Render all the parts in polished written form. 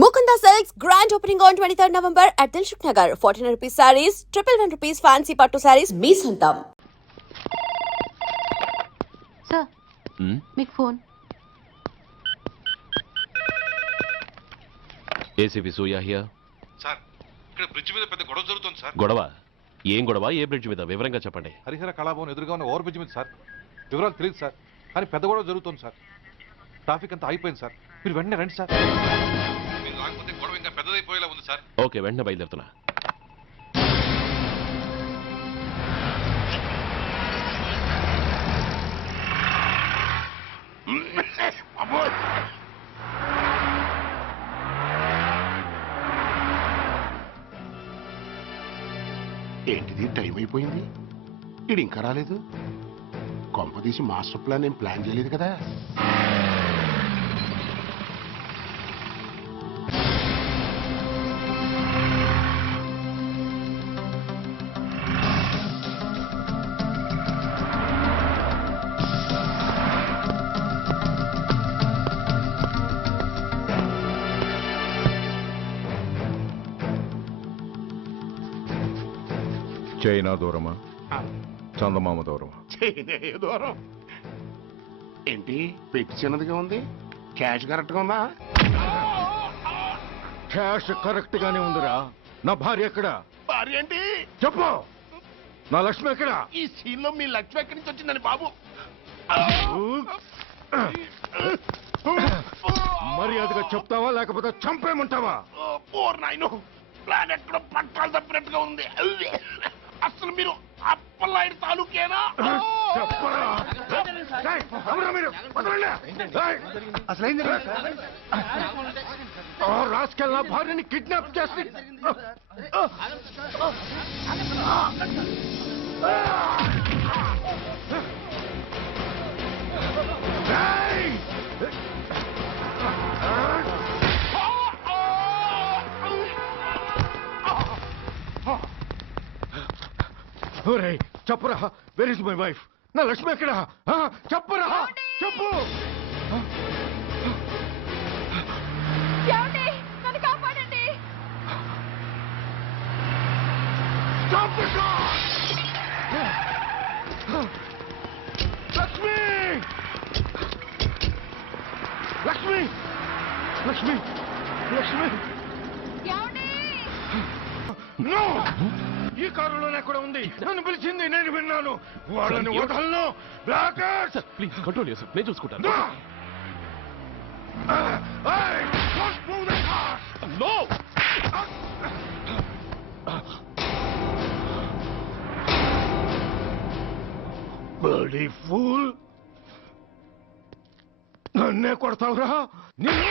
Mukunda Silks grand opening on 23rd November at Dilshuk Nagar. 1400 rupees sarees, 111 rupees fancy pattu sarees. Me santam. Sir, మీకు phone. ACP Surya here. Sir, ఇక్కడ bridge మీద పెద్ద గొడవ జరుగుతుంది sir. గొడవ? ఏం గొడవ? ఏ బ్రిడ్జ్ మీద? వివరంగా చెప్పండి. హరిహర కళాభవన్ ఎదురుగా ఉన్న ఓవర్ బ్రిడ్జ్ మీద సార్. వివరాలు తెలియదు సార్, కానీ పెద్ద గొడవ జరుగుతుంది సార్. ట్రాఫిక్ అంతా అయిపోయింది సార్. మీరు వెంటనే రండి సార్. మీరు రాకపోతే గొడవ ఇంకా పెద్దదైపోయేలా ఉంది సార్. ఓకే, వెంటనే బయలుదేరుతున్నా. ఏంటిది, టైం అయిపోయింది, ఇది ఇంకా రాలేదు. కొంపదీసి మాస్టర్ ప్లాన్ ఏం ప్లాన్ చేయలేదు కదా. చైనా దూరమా, చందమామ దూరమా? దూరం ఏంటి, పెట్టి చిన్నదిగా ఉంది, క్యాష్ కరెక్ట్ గా ఉందా? క్యాష్ కరెక్ట్ గానే ఉందిరా. నా భార్య ఎక్కడ? భార్య ఏంటి చెప్పు. నా లక్ష్మి ఎక్కడ? ఈ సీన్ లో మీ లక్ష్మి ఎక్కడి నుంచి వచ్చిందని బాబు? మర్యాదగా చెప్తావా లేకపోతే చంపేమంటావా? నాయను, ప్లాన్ ఎక్కడ పట్టాలు తప్పినట్టుగా ఉంది. అసలు మీరు అప్పలాంటి తాలూకేనా? రాసుకెళ్ళిన భార్యని కిడ్నాప్ చేసి చెప్పరా, వేర్ ఇస్ మై వైఫ్? నా లక్ష్మి ఎక్కడ? చెప్పరా, చెప్పు. నన్ను కాపాడండి. లక్ష్మి, లక్ష్మి, లక్ష్మి, లక్ష్మి. నో, ఈ కారులోనే కూడా ఉంది. నన్ను పిలిచింది, నేను విన్నాను. వాళ్ళని వదలను. బ్లాకర్స్, ప్లీజ్ కంట్రోల్ చేసి నేను చూసుకుంటాను. నో, బడీ ఫూల్, నన్నే కొడతావురా? నిన్ను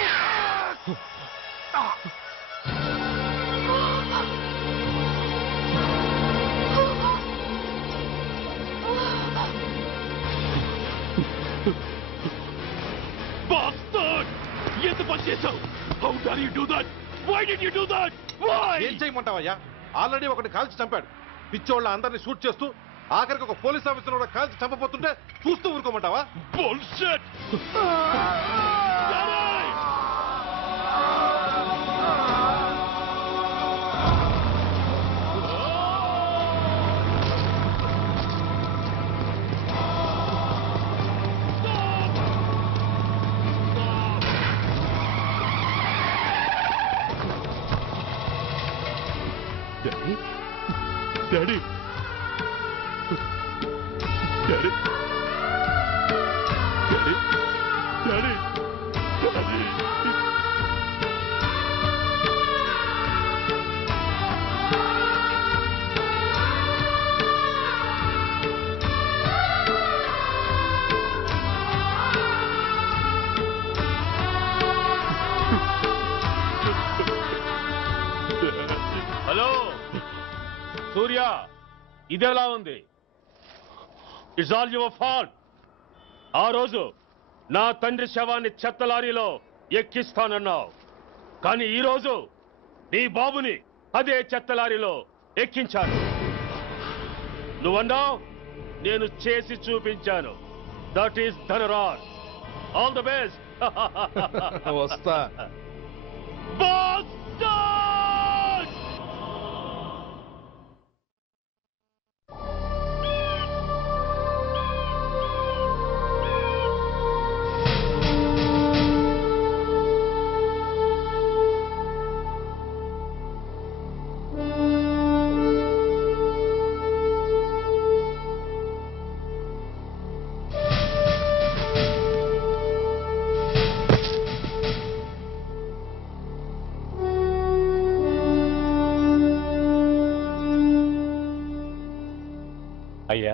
ఎంత పని చేశావు? How dare you do that? Why did you do that? Why? ఏం చేయమంటావయ్యా? ఆల్రెడీ ఒకటి కాల్చి చంపాడు. పిచ్చోళ్ళ అందరినీ షూట్ చేస్తూ ఆఖరికి ఒక పోలీస్ ఆఫీసర్ కూడా కాల్చి చంపబోతుంటే చూస్తూ ఊరుకోమంటావా? Bullshit! Daddy? Daddy? Daddy? Daddy? Daddy? Daddy? Hello Surya, ఇదెలా ఉంది? It's all your fault. ఆ రోజు నా తండ్రి శవాన్ని చెత్త లారీలో ఎక్కిస్తానన్నావు, కానీ ఈరోజు నీ బాబుని అదే చెత్త లారీలో ఎక్కించాను. నువ్వన్నావు, నేను చేసి చూపించాను. That is Dhanraj. All the best. వస్తా. Bye! అయ్యా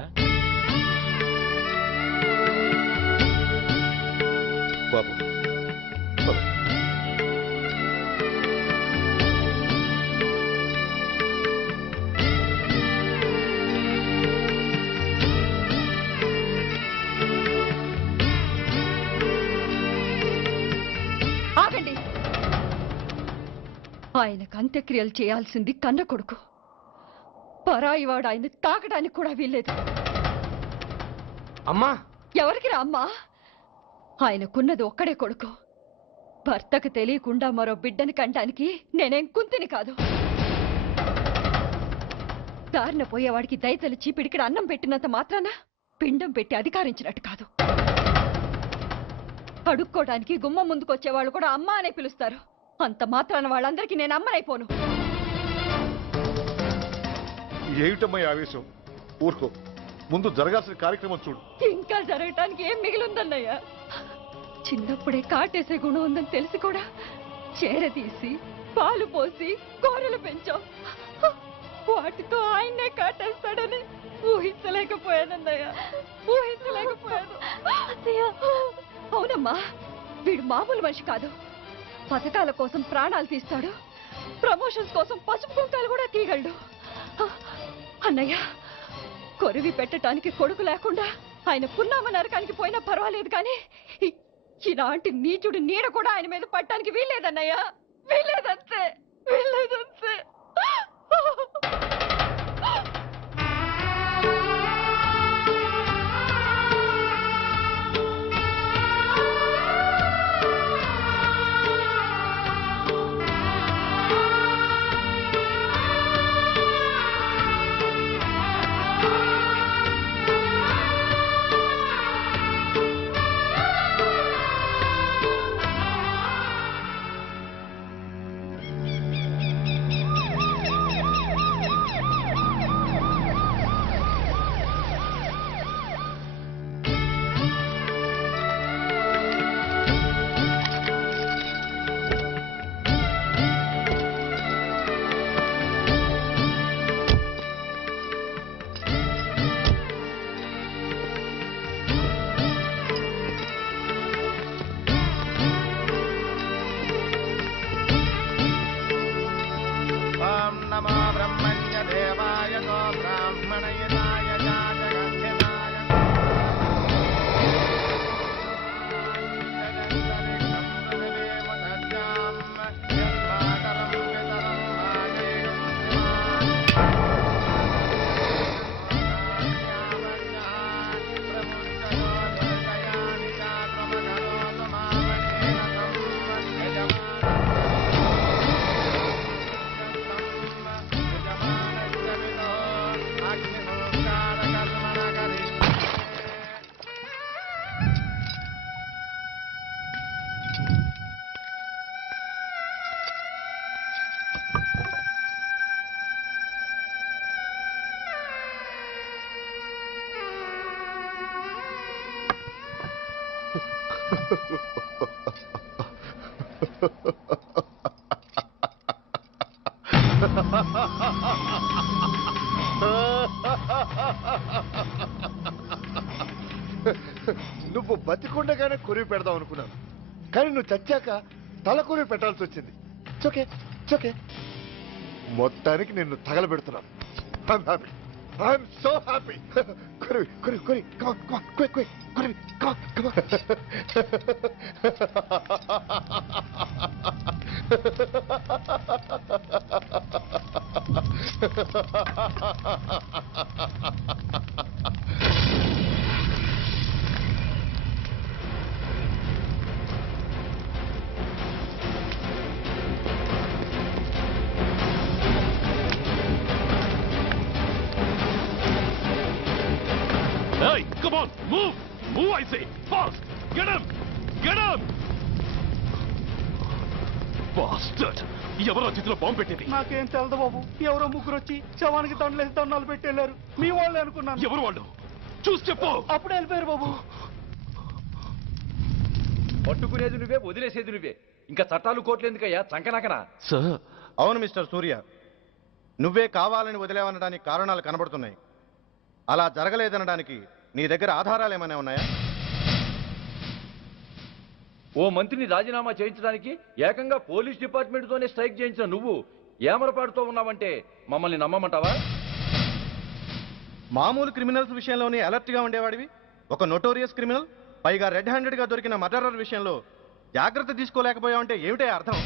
బాబు పద. ఆగండి. ఆయనకు అంత్యక్రియలు చేయాల్సింది కన్న కొడుకు. పరాయివాడు ఆయన తాకడానికి కూడా వీల్లేదు. అమ్మా ఎవరికి రా అమ్మా? ఆయనకున్నది ఒక్కడే కొడుకు. భర్తకు తెలియకుండా మరో బిడ్డని కంటానికి నేనేం కుంతిని కాదు. దారిన పోయేవాడికి దయతలిచి పిడికిడ అన్నం పెట్టినంత మాత్రాన పిండం పెట్టి అధికారించినట్టు కాదు. అడుక్కోవడానికి గుమ్మం ముందుకొచ్చేవాళ్ళు కూడా అమ్మ అనే పిలుస్తారు. అంత మాత్రాన వాళ్ళందరికీ నేను అమ్మనైపోను. ఏమిటమ్మా ఈ ఆవేశం? ఊరుకో, ముందు జరగాల్సిన కార్యక్రమం చూడు. ఇంకా జరగటానికి ఏం మిగిలిందన్నయ్య? చిన్నప్పుడే కాటేసే గుణం ఉందని తెలిసి కూడా చేరదీసి పాలు పోసి కూరలు పెంచాం. వాటితో ఆయన్నే కాటేస్తాడని ఊహించలేకపోయానన్నయ్య, ఊహించలేకపోయాను. అవునమ్మా, వీడు మామూలు మనిషి కాదు. పథకాల కోసం ప్రాణాలు తీస్తాడు, ప్రమోషన్స్ కోసం పసుపు కుంకాలు కూడా తీయగలడు. అన్నయ్య, కొరివి పెట్టడానికి కొడుకు లేకుండా ఆయన పున్నామ నరకానికి పోయినా పర్వాలేదు, కానీ ఇలాంటి నీచుడు నీడ కూడా ఆయన మీద పట్టడానికి వీల్లేదన్నయ్య, వీల్లేదంతే, వీల్లేదంతే. నువ్వు బతికుండగానే కొరివి పెడదాం అనుకున్నాను, కానీ నువ్వు చచ్చాక తల కొరివి పెట్టాల్సి వచ్చింది. చోకే చోకే, మొత్తానికి నిన్ను తగలబెడుతున్నాను. I'm so happy. కొరివి కొరివి కొరి, కొరివి Hey, come on, move! Move, I say! Fast! Get him! Get him! Bastard! ఎవరో చేతిలో బాంబు పెట్టేది? నాకేం తెలదు బాబు. ఎవరో ముగ్గురు వచ్చి శవానికి దండలేసి దండాలు పెట్టెళ్ళారు. మీ వాళ్ళే అనుకున్నాను. ఎవరు వాళ్ళు? చూసి చెప్పు. అప్పుడే వెళ్ళిపోయారు బాబు. పట్టుకునేది నువ్వే, వదిలేసేది నువ్వే. ఇంకా చట్టాలు కోర్టులు ఎందుకయ్యా చంకనాకనా? సార్, అవును మిస్టర్ సూర్య, నువ్వే కావాలని వదిలేవనడానికి కారణాలు కనబడుతున్నాయి. అలా జరగలేదనడానికి నీ దగ్గర ఆధారాలు ఏమైనా ఉన్నాయా? ఓ మంత్రిని రాజీనామా చేయించడానికి ఏకంగా పోలీస్ డిపార్ట్మెంట్తోనే స్ట్రైక్ చేయించిన నువ్వు ఏమరపాటుతో ఉన్నావంటే మమ్మల్ని నమ్మమంటావా? మామూలు క్రిమినల్స్ విషయంలోనే అలర్ట్గా ఉండేవాడివి, ఒక నోటోరియస్ క్రిమినల్, పైగా రెడ్ హ్యాండెడ్గా దొరికిన మర్డరర్ విషయంలో జాగ్రత్త తీసుకోలేకపోయావంటే ఏమిటే అర్థం?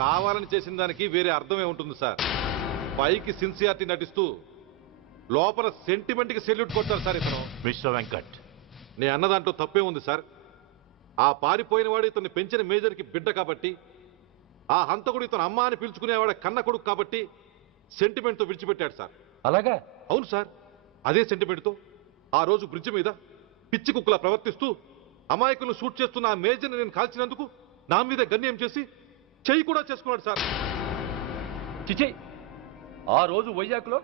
కావాలని చేసిన దానికి వేరే అర్థమే ఉంటుంది సార్. పైకి సిన్సియారిటీ నటిస్తూ లోపల సెంటిమెంట్కి సెల్యూట్ కొడతారు సార్ ఇతను. మిస్టర్ వెంకట్, నే అన్న దాంట్లో తప్పే ఉంది సార్. ఆ పారిపోయిన వాడు ఇతన్ని పెంచిన మేజర్కి బిడ్డ కాబట్టి, ఆ హంతకుడు ఇతను అమ్మ అని పిలుచుకునేవాడు కన్న కొడుకు కాబట్టి సెంటిమెంట్తో విడిచిపెట్టాడు సార్. అలాగా? అవును సార్. అదే సెంటిమెంట్తో ఆ రోజు బ్రిడ్జ్ మీద పిచ్చి కుక్కలా ప్రవర్తిస్తూ అమాయకులను షూట్ చేస్తున్న ఆ మేజర్ని నేను కాల్చినందుకు నా మీద గన్యం చేసి చెయ్యి కూడా చేసుకున్నాడు సార్. చిచి, ఆ రోజు వైజాగ్లో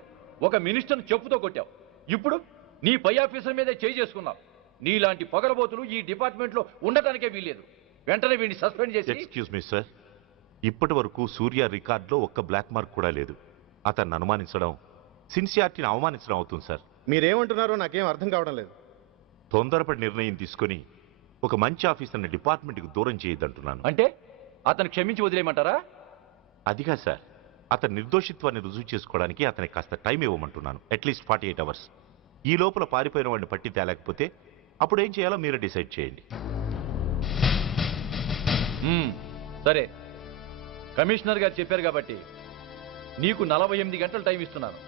ఒక మినిస్టర్ని చెప్పుతో కొట్టావు, ఇప్పుడు నీ పై ఆఫీసర్ మీదే చేయి చేసుకున్నావు. నీలాంటి పొగరబోతులు ఈ డిపార్ట్మెంట్లో ఉండటానికే వీల్లేదు. వెంటనే వీడిని సస్పెండ్ చేసి. ఎక్స్క్యూజ్ మీ సార్, ఇప్పటి వరకు సూర్య రికార్డులో ఒక్క బ్లాక్ మార్క్ కూడా లేదు. అతన్ని అనుమానించడం సిన్సియారిటీని అవమానించడం అవుతుంది సార్. మీరేమంటున్నారో నాకేం అర్థం కావడం లేదు. తొందరపడి నిర్ణయం తీసుకొని ఒక మంచి ఆఫీసర్ని డిపార్ట్మెంట్కి దూరం చేయొద్దంటున్నాను. అంటే అతను క్షమించి వదిలేయమంటారా? అదిగా సార్, అతని నిర్దోషిత్వాన్ని రుజువు చేసుకోవడానికి అతనికి కాస్త టైం ఇవ్వమంటున్నాను. At least 48 hours. ఈ లోపల పారిపోయిన వాడిని పట్టి తేలేకపోతే అప్పుడు ఏం చేయాలో మీరే డిసైడ్ చేయండి. సరే, కమిషనర్ గారు చెప్పారు కాబట్టి నీకు 48 గంటలు టైం ఇస్తున్నాను.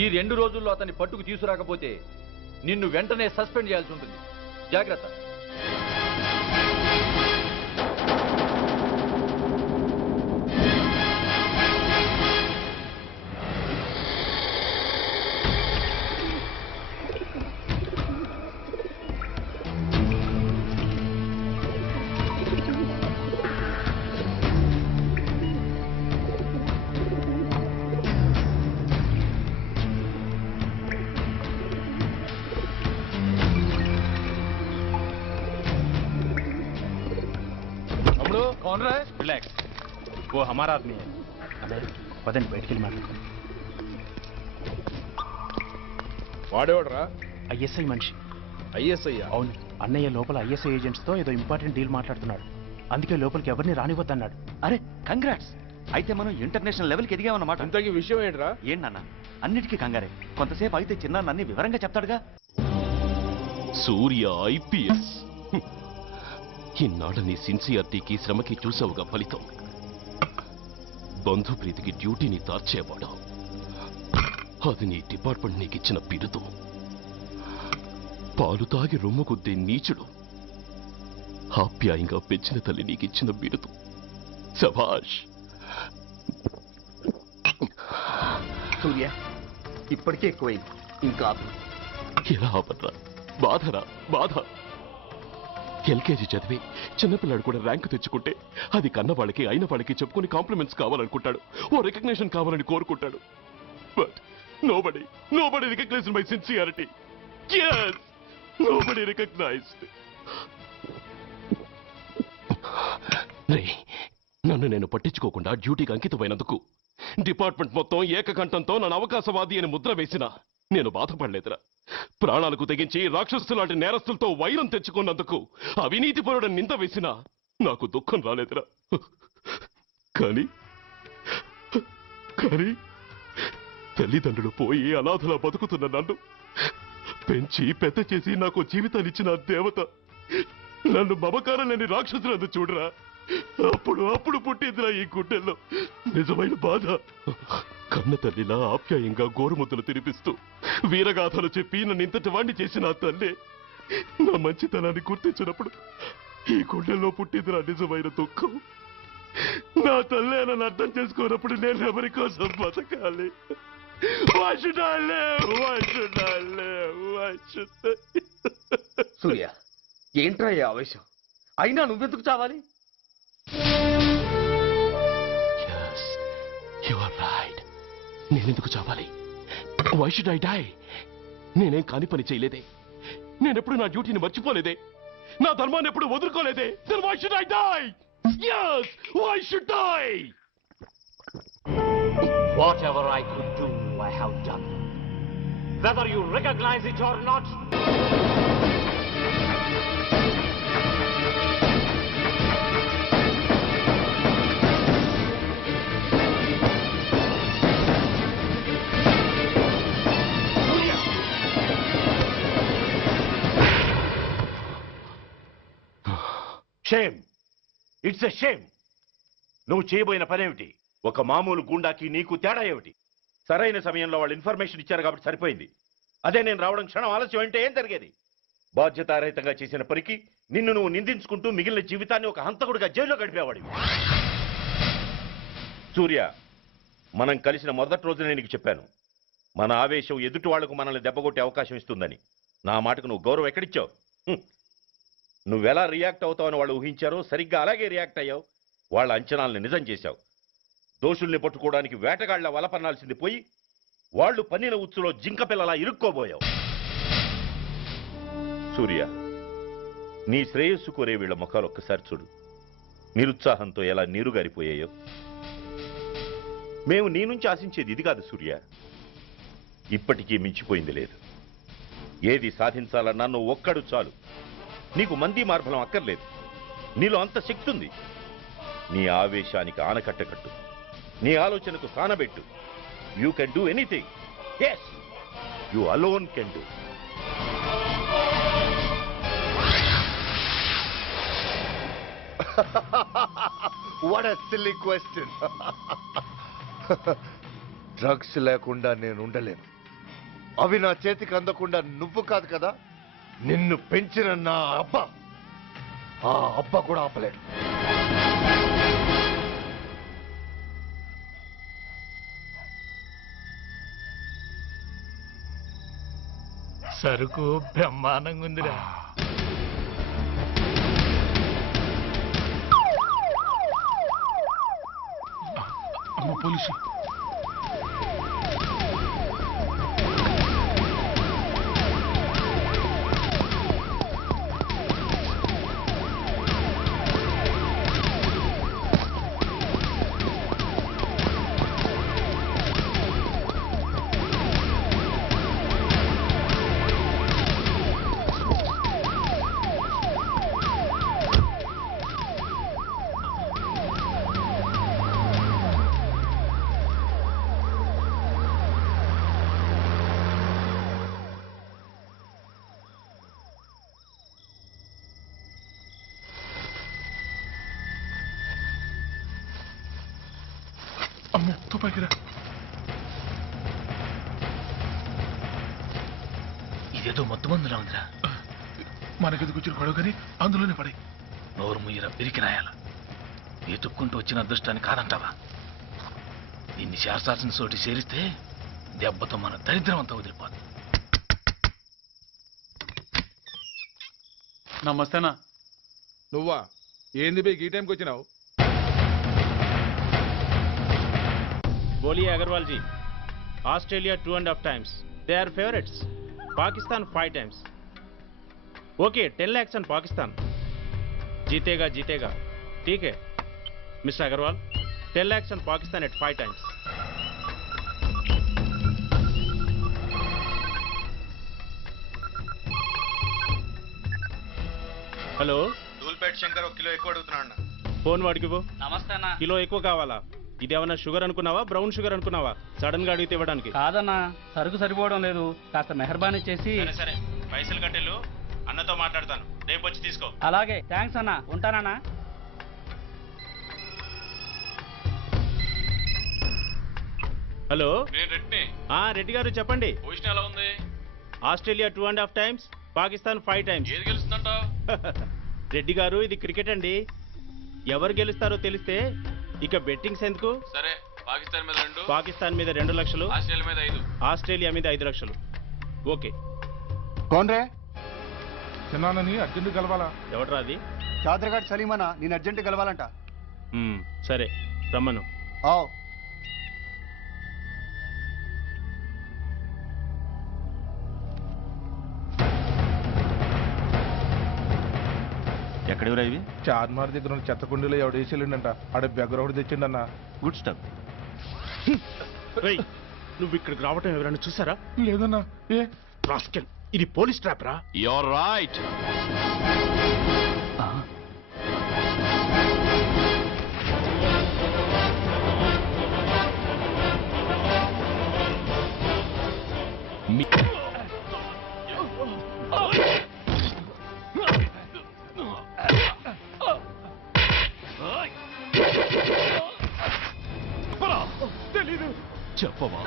ఈ 2 రోజుల్లో అతన్ని పట్టుకు తీసుకురాకపోతే నిన్ను వెంటనే సస్పెండ్ చేయాల్సి ఉంటుంది. జాగ్రత్త. कौन रहा है? रिलैक्स, वो हमारा आदमी है. పదండి బయటికి వెళ్ళి మాట్లాడుకుందాం. వాడేవాడరా? ఐఎస్ఐ మనిషి. ఐఎస్ఐ? అవును, అన్నయ్య లోపల ఐఎస్ఐ ఏజెంట్స్తో ఏదో ఇంపార్టెంట్ డీల్ మాట్లాడుతున్నాడు. అందుకే లోపలికి ఎవరిని రానివద్దన్నాడు. అరే కంగ్రాట్స్, అయితే మనం ఇంటర్నేషనల్ లెవెల్కి ఎదిగామన్నమాట. ఇంతకీ విషయం ఏంట్రా? ఏంటన్నా అన్నిటికీ కంగారే, కొంతసేపు అయితే చిన్న అన్ని వివరంగా చెప్తాడుగా. సూర్య ఐపీఎస్, ఇన్నాళ్ళ నీ సిన్సియారిటీకి శ్రమకి చూసావుగా ఫలితం. బంధుప్రీతికి డ్యూటీని తార్చేవాడు. అది నీ డిపార్ట్మెంట్ నీకిచ్చిన బిరుదు. పాలు తాగి రొమ్ము కొద్దే నీచుడు ఆప్యాయంగా పెంచిన తల్లి నీకిచ్చిన బిరుదు. శభాష్. సూర్య, ఇప్పటికే ఎక్కువైంది, ఇంకా ఎలా ఆపట్రా? బాధరా బాధ. ఎల్కేజీ చదివి చిన్నపిల్లాడు కూడా ర్యాంకు తెచ్చుకుంటే అది కన్న వాళ్ళకి అయిన వాళ్ళకి చెప్పుకుని కాంప్లిమెంట్స్ కావాలనుకుంటాడు, ఓ రికగ్నిషన్ కావాలని కోరుకుంటాడు. But nobody recognized my sincerity. yes, nobody recognized. నన్ను నేను పట్టించుకోకుండా డ్యూటీకి అంకితమైనందుకు డిపార్ట్మెంట్ మొత్తం ఏకకంఠంతో నన్ను అవకాశవాది అని ముద్ర వేసినా నేను బాధపడలేదురా. ప్రాణాలకు తెగించి రాక్షసులాంటి నేరస్తులతో వైరం తెచ్చుకున్నందుకు అవినీతిపరుడు నింద వేసినా నాకు దుఃఖం రాలేదురా. కానీ తల్లిదండ్రులు పోయి అనాథలా బతుకుతున్న నన్ను పెంచి పెద్ద చేసి నాకు జీవితాన్నిచ్చిన దేవత నన్ను మమకారం లేని రాక్షసులందు చూడరా. అప్పుడు పుట్టిందిరా ఈ గుండెల్లో నిజమైన బాధ. కన్న తల్లిలా ఆప్యాయంగా గోరుముద్దలు తినిపిస్తూ వీరగాథలు చెప్పి నన్ను ఇంతటి వాణ్ణి చేసిన ఆ తల్లే నా మంచితనాన్ని గుర్తించినప్పుడు ఈ గుండెల్లో పుట్టిందిరా నిజమైన దుఃఖం. నా తల్లే నన్ను అర్థం చేసుకోనప్పుడు నేను ఎవరి కోసం బతకాలి? సూర్య, ఏంట్రా ఈ ఆవేశం? అయినా నువ్వెందుకు చావాలి? నేనెందుకు చావాలి? Why should I die? నేనేం కాని పని చేయలేదే, నేనెప్పుడు నా డ్యూటీని మర్చిపోలేదే, నా ధర్మాన్ని ఎప్పుడు వదులుకోలేదే. Then why should I die? Yes, why should I? Whatever I could do, I have done. whether you recognize it or not. Shame, it's a shame. నువ్వు చేయబోయిన పనేమిటి? ఒక మామూలు గుండాకి నీకు తేడా ఏమిటి? సరైన సమయంలో వాళ్ళు ఇన్ఫర్మేషన్ ఇచ్చారు కాబట్టి సరిపోయింది. అదే నేను రావడం క్షణం ఆలస్యం అంటే ఏం జరిగేది? బాధ్యతారహితంగా చేసిన పనికి నిన్ను నువ్వు నిందించుకుంటూ మిగిలిన జీవితాన్ని ఒక హంతకుడిగా జైల్లో గడిపేవాడివి. సూర్య, మనం కలిసిన మొదటి రోజునే నీకు చెప్పాను, మన ఆవేశం ఎదుటి వాళ్లకు మనల్ని దెబ్బగొట్టే అవకాశం ఇస్తుందని. నా మాటకు నువ్వు గౌరవం ఎక్కడిచ్చావు? నువ్వెలా రియాక్ట్ అవుతావని వాళ్ళు ఊహించారో సరిగ్గా అలాగే రియాక్ట్ అయ్యావు. వాళ్ళ అంచనాల్ని నిజం చేశావు. దోషుల్ని పట్టుకోవడానికి వేటగాళ్ల వలపన్నాల్సింది పోయి వాళ్ళు పన్నిన ఉచ్చులో జింక పిల్లలా ఇరుక్కోబోయావు. సూర్య, నీ శ్రేయస్సు కోరే వీళ్ళ ముఖాలు ఒక్కసారి చూడు. నిరుత్సాహంతో ఎలా నీరుగారిపోయాయో. మేము నీ నుంచి ఆశించేది ఇది కాదు సూర్య. ఇప్పటికీ మించిపోయింది లేదు. ఏది సాధించాలన్నా నువ్వు ఒక్కడు చాలు. నీకు మంది మార్బలం అక్కర్లేదు. నీలో అంత శక్తి ఉంది. నీ ఆవేశానికి ఆనకట్ట కట్టు, నీ ఆలోచనకు సానబెట్టు. You can do anything. Yes, you alone can do. What a silly question. Drugs లేకుండా నేను ఉండలేను. అవి నా చేతికి అందకుండా నువ్వు కాదు కదా, నిన్ను పెంచిన నా అబ్బ, ఆ అబ్బ కూడా ఆపలేడు. సరుకు బ్రహ్మాండంగా ఉందిరా. పోలీసు అమ్మో, తుపాకిరా. ఇదేదో మొత్తం మందులా ఉందిరా. మనకెందుకు వచ్చిన గొడవ కానీ అందులోనే పడి. నోరు ముయ్యరా, పిరికి నాయాల. వెతుక్కుంటూ వచ్చిన అదృష్టాన్ని కాదంటావా? దీన్ని శాస్త్రాసిన చోటి చేరిస్తే దెబ్బతో మన దరిద్రం అంతా వదిలిపోతుంది. నమస్తేనా. నువ్వా? ఏంది బే ఈ టైంకి వచ్చినావు? बोलिए Agarwal ji. Australia 2.5 times. They are favorites. Pakistan 5 times. Okay, 10 lakhs on Pakistan. जीतेगा जीतेगा. ठीक है mister Agarwal, 10 lakhs on Pakistan at 5 times. Hello, Dhoolpet Shankar 1 kilo ఎక్కువ అడుగుతున్నాడు. ఫోన్ వాడికి ఇవ్వు. నమస్తే అన్న. కిలో ఎక్కువ కావాలా? ఇదేమన్నా షుగర్ అనుకున్నావా, బ్రౌన్ షుగర్ అనుకున్నావా? సడన్ గా అడిగితే ఇవ్వడానికి. కాదన్నా, సరుకు సరిపోవడం లేదు. కాస్త మెహర్బానీ చేసి. సరే, పైసలు కట్టెలు, అన్నతో మాట్లాడతాను. రేపు వచ్చి తీసుకో. అలాగే, థ్యాంక్స్ అన్న. ఉంటానన్నా. హలో, రెడ్డి. రెడ్డి గారు చెప్పండి. పొజిషన్ ఎలా ఉంది? Australia 2.5 times, Pakistan 5 times. ఏది గెలుస్తుందంట? రెడ్డి గారు, ఇది క్రికెట్ అండి. ఎవరు గెలుస్తారో తెలిస్తే ఇక బెట్టింగ్స్ ఎందుకు? సరే, పాకిస్తాన్ మీద 2, పాకిస్తాన్ మీద 2 లక్షలు, ఆస్ట్రేలియా మీద 5, ఆస్ట్రేలియా మీద 5 లక్షలు. ఓకే. కోన్రే? చిన్నానని అర్జెంట్ కలవాలా? ఎవడ్రా అది? చాదరగాడ్ సలీమనా, నేను అర్జెంట్ కలవాలంట. సరే, రమ్మను. ఎక్కడెవరా ఇవి? చార్మార్ దగ్గర ఉన్న చెత్త కుండీలో ఎవడు వేసేళ్ళంట. ఆడ బెగ్గర ఒకటి తెచ్చిండన్న. Good stuff. నువ్వు ఇక్కడికి రావటం ఎవరైనా చూసారా? లేదన్నా. ఏ రాస్కెల్, ఇది పోలీస్ ట్రాప్ రా. You're right. తెలీదు. చెప్పవా?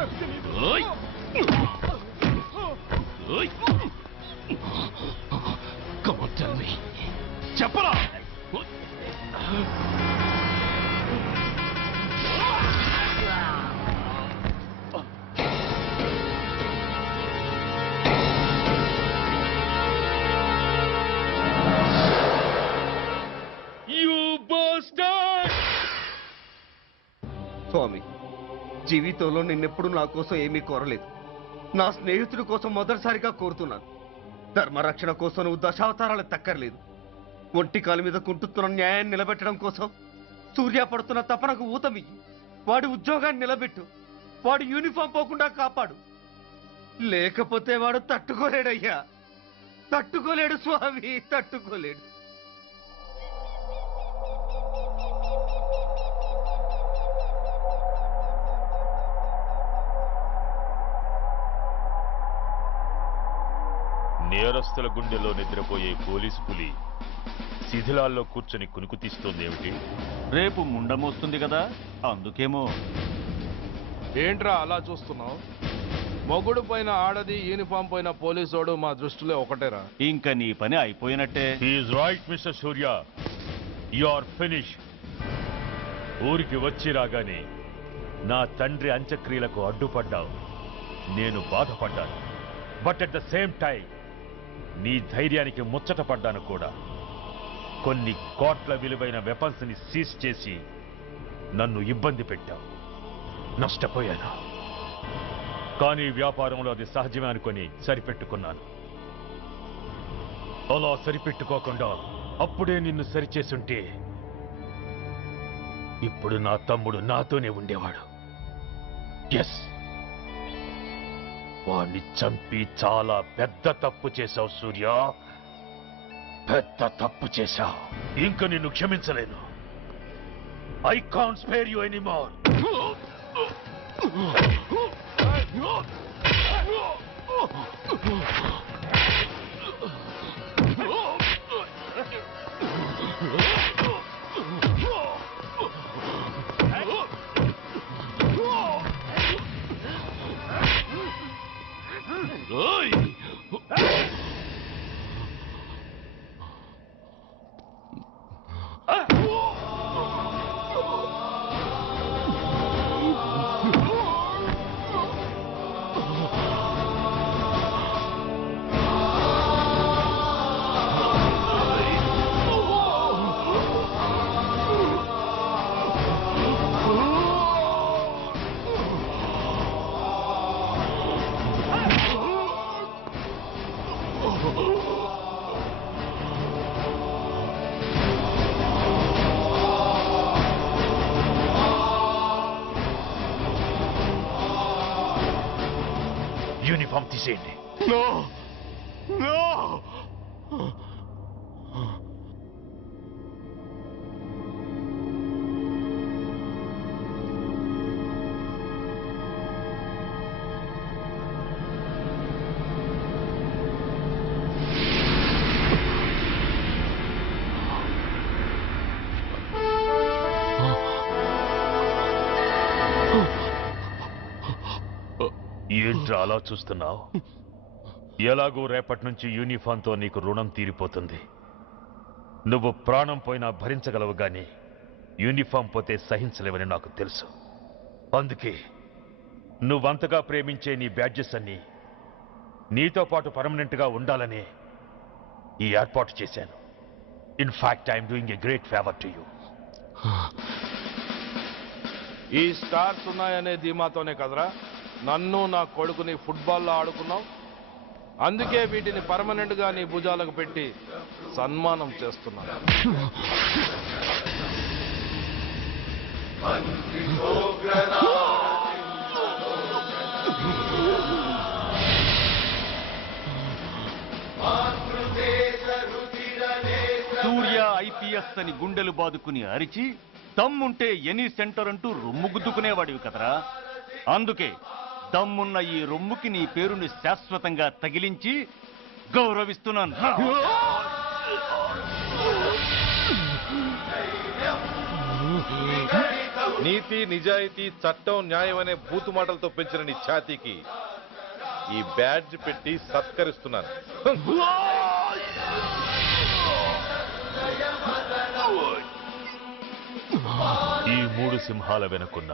Come on, tell me. చెప్పరా? స్వామి, జీవితంలో నిన్నెప్పుడు నా కోసం ఏమీ కోరలేదు. నా స్నేహితుడి కోసం మొదటిసారిగా కోరుతున్నాను. ధర్మరక్షణ కోసం నువ్వు దశావతారాలు తక్కర్లేదు. ఒంటి కాలు మీద కుంటుతున్న న్యాయాన్ని నిలబెట్టడం కోసం సూర్య పడుతున్న తపనకు ఊతమియ్యి. వాడి ఉద్యోగాన్ని నిలబెట్టు. వాడు యూనిఫామ్ పోకుండా కాపాడు. లేకపోతే వాడు తట్టుకోలేడయ్యా, తట్టుకోలేడు స్వామి, తట్టుకోలేడు. నేరస్తుల గుండెలో నిద్రపోయే పోలీసు పులి శిథిలాల్లో కూర్చొని కునుకు తీస్తోందేమిటి? రేపు ముండమొస్తుంది కదా, అందుకేమో. ఏంట్రా అలా చూస్తున్నావు? మొగుడు పైన ఆడది, యూనిఫామ్ పైన పోలీసోడు మా దృష్టిలో ఒకటేరా. ఇంకా నీ పని అయిపోయినట్టే. Is right mister Surya, you are finish. ఊరికి వచ్చి రాగానే నా తండ్రి అంత్యక్రియలకు అడ్డుపడ్డావు. నేను బాధపడ్డాను. But at the same time నీ ధైర్యానికి ముచ్చట పడ్డాను కూడా. కొన్ని కోట్ల విలువైన వెపన్స్ ని సీజ్ చేసి నన్ను ఇబ్బంది పెట్టావు. నష్టపోయాను. కానీ వ్యాపారంలో అది సహజమే అనుకొని సరిపెట్టుకున్నాను. అలా సరిపెట్టుకోకుండా అప్పుడే నిన్ను సరిచేసుంటే ఇప్పుడు నా తమ్ముడు నాతోనే ఉండేవాడు. ఎస్, వాణ్ణి చంపి చాలా పెద్ద తప్పు చేశావు సూర్య, పెద్ద తప్పు చేశావు. ఇంక నిన్ను క్షమించలేను. I can't spare you anymore. Uniform తీసేయండి. No no. ఏంట్రా అలా చూస్తున్నావు? ఎలాగూ రేపటి నుంచి యూనిఫామ్తో నీకు రుణం తీరిపోతుంది. నువ్వు ప్రాణం పోయినా భరించగలవు గాని యూనిఫామ్ పోతే సహించలేవని నాకు తెలుసు. అందుకే నువ్వంతగా ప్రేమించే నీ బ్యాడ్జెస్ అన్ని నీతో పాటు పర్మనెంట్గా ఉండాలని ఈ ఏర్పాటు చేశాను. In fact I'm doing a great favour to you. ఈ స్టార్స్ ఉన్నాయనే ధీమాతోనే కదరా నన్ను నా కొడుకుని ఫుట్బాల్లో ఆడుకున్నావు. అందుకే వీటిని పర్మనెంట్ గా నీ భుజాలకు పెట్టి సన్మానం చేస్తున్నాను. ఎస్ అని గుండెలు బాదుకుని అరిచి దమ్ముంటే ఎనీ సెంటర్ అంటూ రొమ్ము గుద్దుకునేవాడివి కదరా. అందుకే దమ్మున్న ఈ రొమ్ముకి నీ పేరుని శాశ్వతంగా తగిలించి గౌరవిస్తున్నాను. నీతి, నిజాయితీ, చట్టం, న్యాయం అనే బూతు మాటలతో పెంచిన నీ ఛాతీకి ఈ బ్యాడ్జ్ పెట్టి సత్కరిస్తున్నాను. ఈ 3 సింహాల వెనుకున్న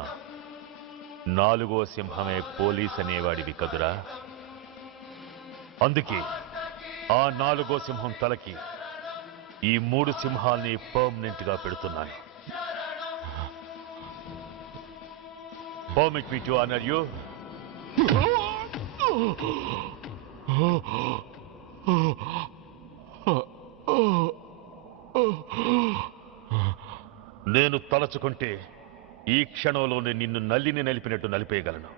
4వ సింహమే పోలీస్ అనేవాడివి కదురా. అందుకే ఆ 4వ సింహం తలకి ఈ 3 సింహాల్ని పర్మనెంట్ గా పెడుతున్నాను. Permit me to honor you. నేను తలచుకుంటే ఈ క్షణంలోనే నిన్ను నల్లిని నలిపినట్టు నలిపేయగలను.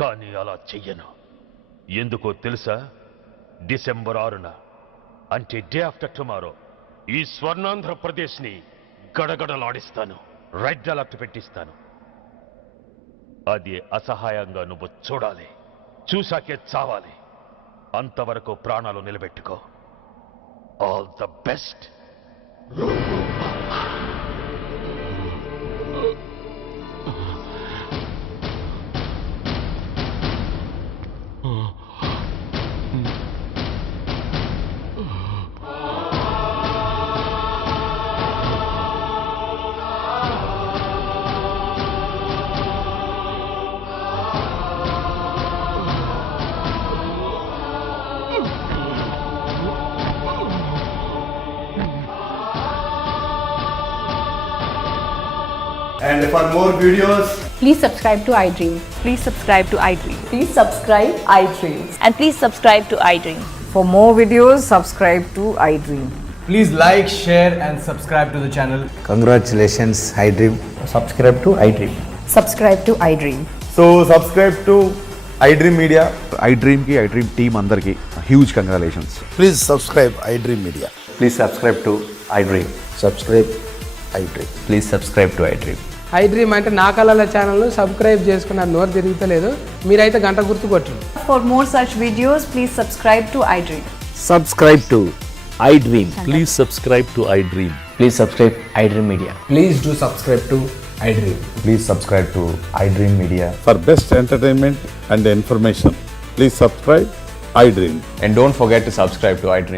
కానీ అలా చెయ్యను. ఎందుకో తెలుసా? డిసెంబర్ 6న అంటే డే ఆఫ్టర్ టుమారో ఈ స్వర్ణాంధ్రప్రదేశ్ ని గడగడలాడిస్తాను. రెడ్ అలర్ట్ పెట్టిస్తాను. అది అసహాయంగా నువ్వు చూడాలి. చూశాకే చావాలి. అంతవరకు ప్రాణాలు నిలబెట్టుకో. All the best. And for more videos, please subscribe to iDream. Please subscribe to iDream. Please subscribe iDream. And please subscribe to iDream. For more videos, subscribe to iDream. please like, share and subscribe to the channel. Congratulations, iDream. Subscribe to iDream. Subscribe to iDream. So subscribe to iDream Media. iDream ki iDream team andarki huge congratulations. Please subscribe iDream Media. Please subscribe to iDream. Subscribe iDream. Please subscribe to iDream. iDream అంటే నా కళల ఛానల్ను subscribe చేసుకున్న నోరు తిరుగుతలేదు. మీరైతే గంట గుర్తు కొట్టండి. For more such videos, please subscribe to iDream. Subscribe to iDream. Please subscribe to iDream. Please subscribe iDream Media. Please do subscribe to iDream. Please subscribe to iDream Media. For best entertainment and information, please subscribe iDream. And don't forget to subscribe to iDream.